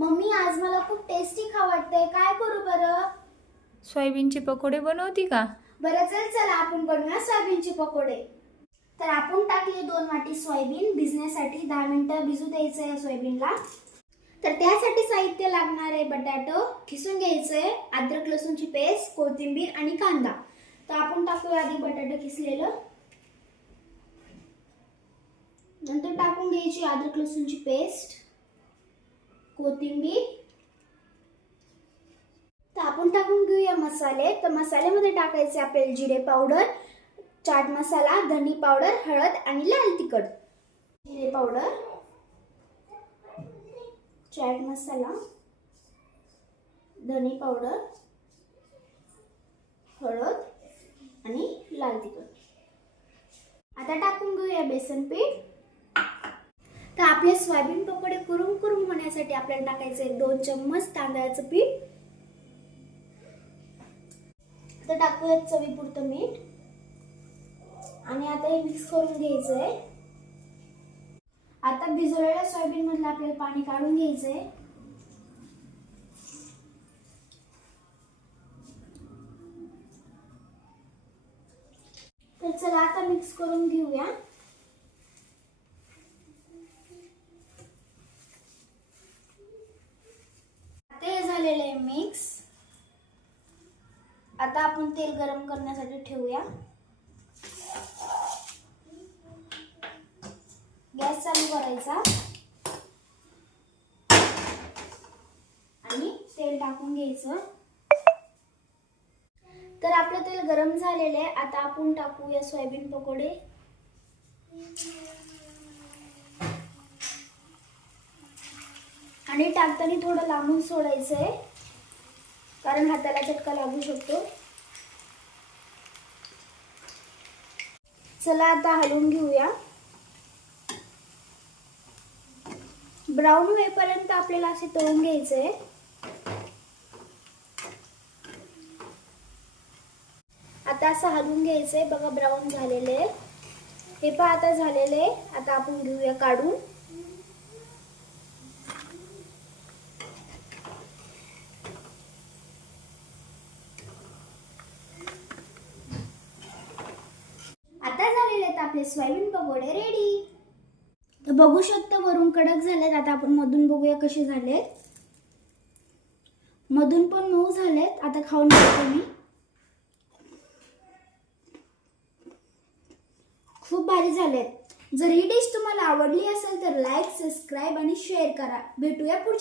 Mummy आज मला खूप टेस्टी खावं वाटतंय, काय करू बरं? सोयाबीनचे पकोडे बनवती का? बरं चला आपण बनवूया सोयाबीनचे पकोडे. तर आपण टाकले 2 वाटी सोयाबीन भिजण्यासाठी 10 मिनिटं भिजू द्यायचं आहे सोयाबीनला. तर त्यासाठी साहित्य लागणार आहे बटाटो खिसून घ्यायचंय, अद्रक लसूणची पेस्ट, कोथिंबीर आणि कांदा. तर आपण टाकूया आधी बटाटो खिसलेलं. नंतर टाकून घ्यायची अद्रक लसूणची पेस्ट, कोथिंबीर. तर आपण टाकून घेऊया मसाले. तर मसाल्यामध्ये टाकायचे आपल्याला जिरे पावडर, चाट मसाला, धनी पावडर, हळद आणि लाल तिखट. जिरे पावडर, चाट मसाला, धनी पावडर, हळद आणि लाल तिखट. आता टाकून घेऊया बेसन पीठ. तर आपले सोयाबीन पकोडे कुरुम कुरुम होण्यासाठी आपल्याला टाकायचे 2 चम्मच तांदळाचं पीठ. तर टाकूया चवीपुरतं मीठ आणि आता हे मिक्स करून घ्यायचंय. आता भिजवलेल्या सोयाबीन मधलं आपल्याला पाणी काढून घ्यायचंय. तर चला आता मिक्स करून घेऊया. ते झालेलं आहे मिक्स. आता आपण तेल गरम करण्यासाठी ठेवूया. गॅस चालू करायचा आणि तेल टाकून घ्यायचं. तर आपलं तेल गरम झालेलं आहे. आता आपण टाकूया सोयाबीन पकोडे. आणि टाकताना थोडं लांबून सोडायचंय कारण हाताला चटका लागू शकतो. चला आता हलवून घेऊया. ब्राऊन होईपर्यंत आपल्याला असे तळून घ्यायचंय. आता असं हलवून घ्यायचंय. बघा ब्राऊन झालेले हे पहा आता झालेले. आता आपण घेऊया काढून. आता झालेले आहेत आपले सोयाबीन पकोडे रेडी. तर बघू शकता वरून कडक झालेत. आता आपण मधून बघूया कसे झालेत. मधून पण मऊ झालेत. आता खाऊन बघतो मी. खूप भारी झालेत. जर ही डिश तुम्हाला आवडली असेल तर लाईक, सबस्क्राईब आणि शेअर करा. भेटूया पुढच्या